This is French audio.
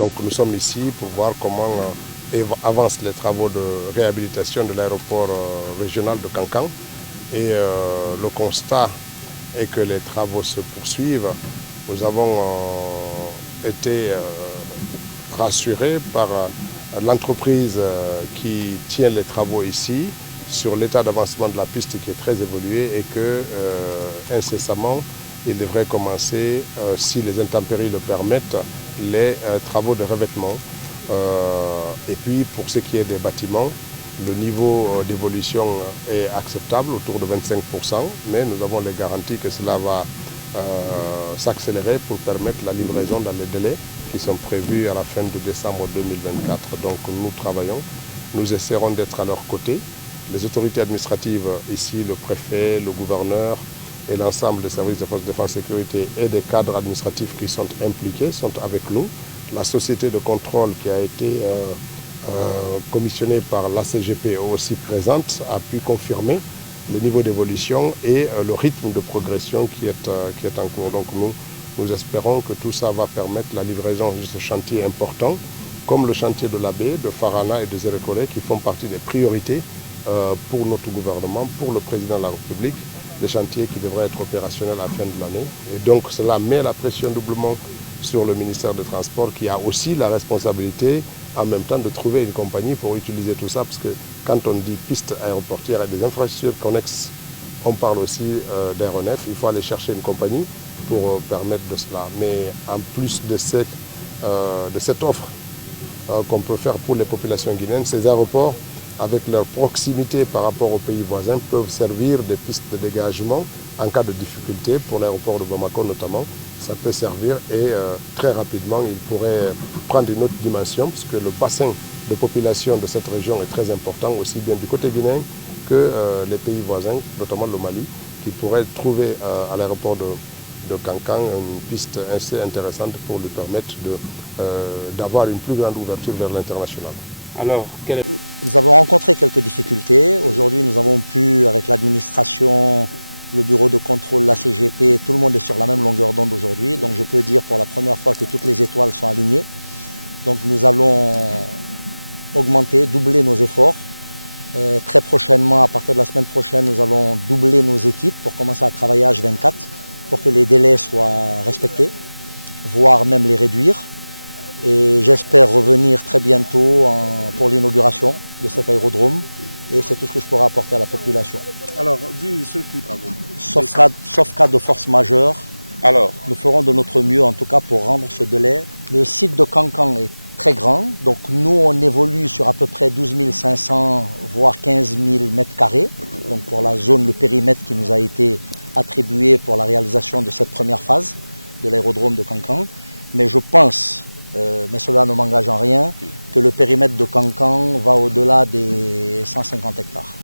Donc nous sommes ici pour voir comment avancent les travaux de réhabilitation de l'aéroport régional de Kankan. Et le constat est que les travaux se poursuivent. Nous avons été rassurés par l'entreprise qui tient les travaux ici sur l'état d'avancement de la piste qui est très évolué et que incessamment il devrait commencer, si les intempéries le permettent, les travaux de revêtement. Et puis pour ce qui est des bâtiments, le niveau d'évolution est acceptable, autour de 25%, mais nous avons les garanties que cela va s'accélérer pour permettre la livraison dans les délais qui sont prévus à la fin de décembre 2024. Donc nous travaillons, nous essaierons d'être à leur côté. Les autorités administratives ici, le préfet, le gouverneur et l'ensemble des services de force de défense et sécurité et des cadres administratifs qui sont impliqués sont avec nous. La société de contrôle qui a été commissionnée par l'ACGP aussi présente a pu confirmer le niveau d'évolution et le rythme de progression qui est en cours. Donc nous espérons que tout ça va permettre la livraison de ce chantier important, comme le chantier de la baie, de Farana et de Zérekore, qui font partie des priorités pour notre gouvernement, pour le président de la République, des chantiers qui devraient être opérationnels à la fin de l'année. Et donc cela met la pression doublement sur le ministère des Transports qui a aussi la responsabilité en même temps de trouver une compagnie pour utiliser tout ça, parce que quand on dit piste aéroportière et des infrastructures connexes, on parle aussi d'aéronefs. Il faut aller chercher une compagnie pour permettre de cela. Mais en plus de cette offre qu'on peut faire pour les populations guinéennes, ces aéroports, avec leur proximité par rapport aux pays voisins, peuvent servir de pistes de dégagement en cas de difficulté, pour l'aéroport de Bamako notamment. Ça peut servir et très rapidement, il pourrait prendre une autre dimension, puisque le bassin de population de cette région est très important, aussi bien du côté guinéen que les pays voisins, notamment le Mali, qui pourraient trouver à l'aéroport de Kankan une piste assez intéressante pour lui permettre d'avoir une plus grande ouverture vers l'international. Alors, nous avons rencontré quelques difficultés. Aujourd'hui, nous avons pu, avec l'administration, le bureau de contrôle, la CGP, tout le monde est sur la même longueur d'onde aujourd'hui. Donc je peux dire pour la première fois que toutes les étoiles sont alignées. Donc nous allons augmenter, doubler nos efforts. Très prochainement, à partir de la semaine prochaine, nous allons doubler nos équipes pour commencer à travailler à H24 pour que les délais soient respectés, voire même les réduire. Et j'espère revenir très bientôt pour l'inauguration de cet aérodrome. Et c'est tout ce que je pourrai apporter à la population. Alors, vu ce qui Sauf cas de force majeure, nous ferons de notre mieux en tout cas pour rendre ce délai. Le site de Kankan est très grand, donc nous on évolue sur à peu près 12 500 voire 15 000 mètres carrés. Donc pour la zone, le périmètre qui nous a été attribué pour la réalisation de cette première phase de l'aérodrome de Kankan. Mais je pense, mais cela ne m'engage en rien, que le périmètre de Kankan va au-delà des 150 hectares.